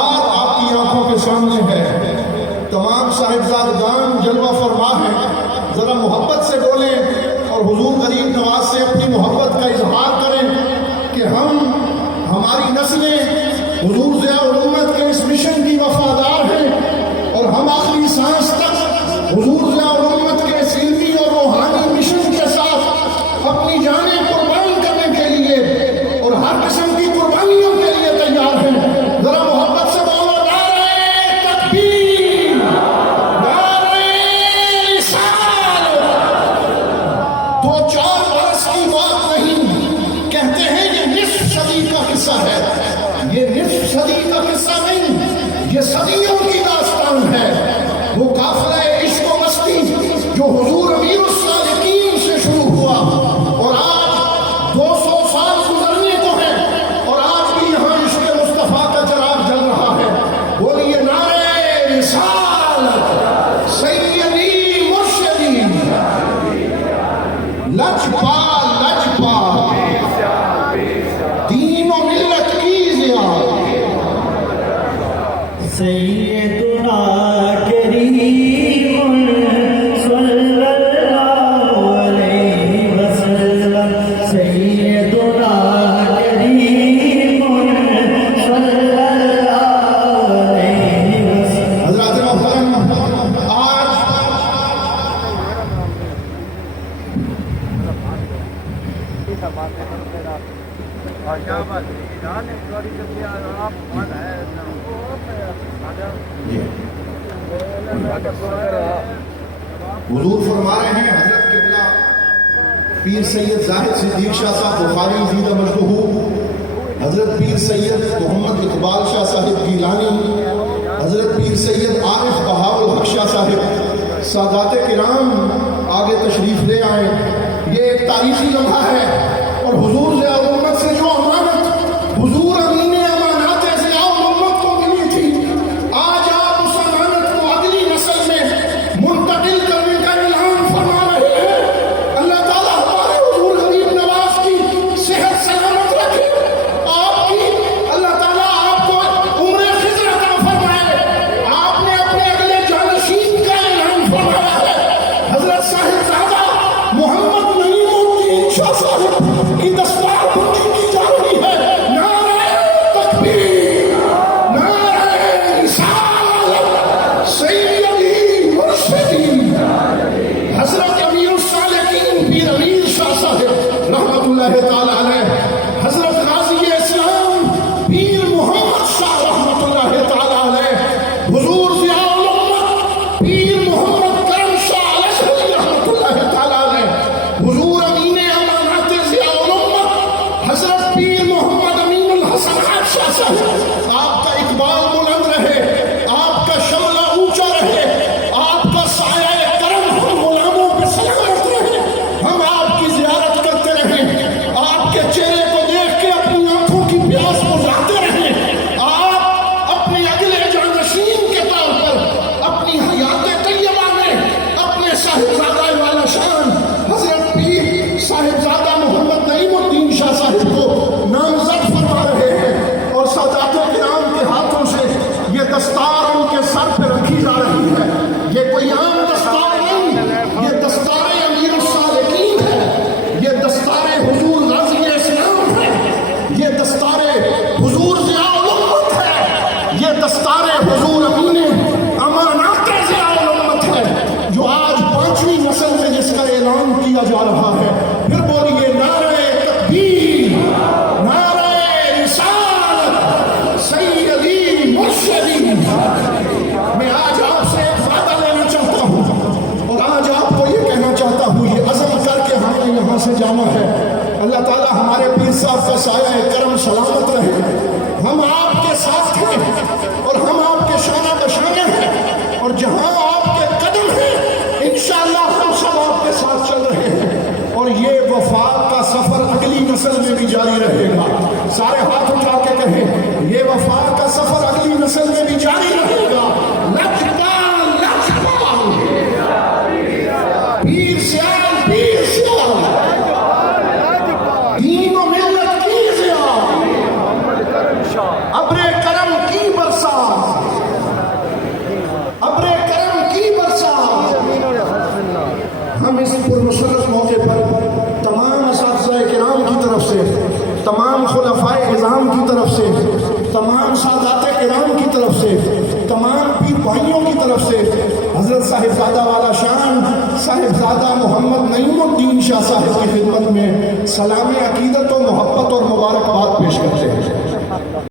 بہار آپ کی آنکھوں کے سامنے ہے، تمام صاحبزادگان جلوہ فرما ہیں، ذرا محبت سے بولیں اور حضور غریب نواز سے اپنی محبت کا اظہار کریں کہ ہماری نسلیں حضور ضیاء الامت کے اس مشن کی وفادار ہیں اور ہم آخری سانس تک حضور ضیاء الامت کے اس علمی اور روحانی مشن کے ساتھ اپنی جانیں قربان کرنے کے لیے اور ہر قسم کی قربانیوں کے لیے تیار ہیں۔ ذرا محبت سے بولو نعرہ تکبیر، نعرہ رسالت۔ 2-4 برس کی بات نہیں، کہتے ہیں یہ نصف صدی کا قصہ ہے۔ یہ نصف صدی کا قصہ نہیں، یہ صدیوں کی داستان ہے۔ وہ قافلہ عشق و مستی جو حضور امیر الصالحین سے شروع ہوا اور آج 200 سال گزرنے کو ہے اور آج بھی یہاں عشق مصطفیٰ کا چراغ جل رہا ہے۔ بولیے نعرہ رسالت، سیدی مرشدی، لجپال لجپال، دین و ملت کی ضیاء، سیدنا کریم صلی اللہ علیہ وسلم، سیدنا کریم صلی اللہ علیہ وسلم۔ حضرات محترم، آج حضور فرما رہے ہیں، حضرت قبلہ پیر سید زاہد صدیق شاہ صاحب بخاری زیدہ مجدہو، حضرت پیر سید محمد اقبال شاہ صاحب گیلانی، حضرت پیر سید عارف بہاء الحق شاہ صاحب، سادات کرام آگے تشریف لے آئے۔ یہ ایک تاریخی لمحہ ہے اور حضور ضیاء الامت سے جو امانت حضور امین امانات ضیاء الامت کو ملی تھی، آج آپ اس امانت کو اگلی نسل میں منتقل کرنے کا اعلان فرما رہے ہیں۔ اللہ تعالیٰ ہمارے حضور غریب نواز کی صحت سلامت رکھے، آپ کی اللہ تعالیٰ آپ کو عمر خضر عطا فرمائے۔ آپ نے اپنے اگلے جانشین کا اعلان فرمایا ہے، حضرت صاحبزادہ محمد نعیم الدین شاہ صاحب کی دستار بندی کی جا رہی ہے۔ نعرہ تکبیر، نعرہ رسالت، سیدی مرشدی، حضرت امیر الصالحین پیر امیر شاہ صاحب رحمت اللہ تعالی علیہ، حضرت غازی اسلام پیر محمد شاہ رحمت اللہ تعالی علیہ، حضور ضیاء الامت پیر محمد کرم شاہ الازہری رحمت اللہ تعالی علیہ، حضور امین امانات ضیاء الامت حضرت پیر محمد امین الحسنات شاہ صاحب، آپ کا اقبال بلند رہے، آپ کا شملہ اونچا رہے، آپ کا سایہ کرم ہم غلاموں پہ سلامت رہے، ہم آپ کی زیارت کرتے رہیں، آپ کے چہرے کو دیکھ کے اپنی آنکھوں کی پیاس بجھاتے رہیں، آپ اپنے اگلے جانشین کے طور پر اپنی حیات طیبہ میں اپنے صاحبزادہ والا شان حضرت پیر صاحبزادہ محمد نعیم الدین شاہ صاحب کو نامزد فرما رہے ہیں اور سادات کرام کے ہاتھوں سے یہ دستار ان کے سر پہ رکھی جا رہی ہے۔ یہ کوئی عام دستار نہیں، یہ دستار امیر الصالحین ہے، یہ دستار حضور غازی اسلام ہے، یہ دستار حضور ضیاء الامت ہے، یہ دستار حضور امین امانات ضیاء الامت ہے، جو آج 5ویں نسل میں جس کا اعلان کیا جا رہا ہے۔ پھر بولیے نعرہ تکبیر، نعرہ رسالت، سیدی مرشدی۔ میں آج آپ سے ایک وعدہ لینا چاہتا ہوں اور آج آپ کو یہ کہنا چاہتا ہوں، یہ عزم کر کے ہم نے یہاں سے جانا ہے۔ اللہ تعالیٰ ہمارے پیر صاحب کا سایہ کرم سلامت رہے، ہم آپ کے ساتھ ہیں اور ہم آپ کے شانہ بشانہ ہیں، اور جہاں آپ کے قدم ہیں انشاءاللہ ہم سب آپ کے ساتھ چل رہے ہیں، اور یہ وفات کا سفر اگلی نسل میں بھی جاری رہے گا۔ سارے ہاتھ اٹھا کے کہیں، یہ وفات کا سفر اگلی نسل میں بھی جاری رہے گا۔ لجپال لجپال، پیر سیال پیر سیال، دین و ملت کی ضیاء، ابر کرم کی برسات۔ ابر کرم کی برسا۔ ہم اس پرمشرف موقع پر تمام اساتذہ کرام کی طرف سے، تمام خلفائے اعظام کی طرف سے، تمام سادات کرام کی طرف سے، تمام پیر بھائیوں کی طرف سے حضرت صاحبزادہ والا شان صاحبزادہ محمد نعیم الدین شاہ صاحب کی خدمت میں سلام عقیدت و محبت اور مبارکباد پیش کرتے ہیں۔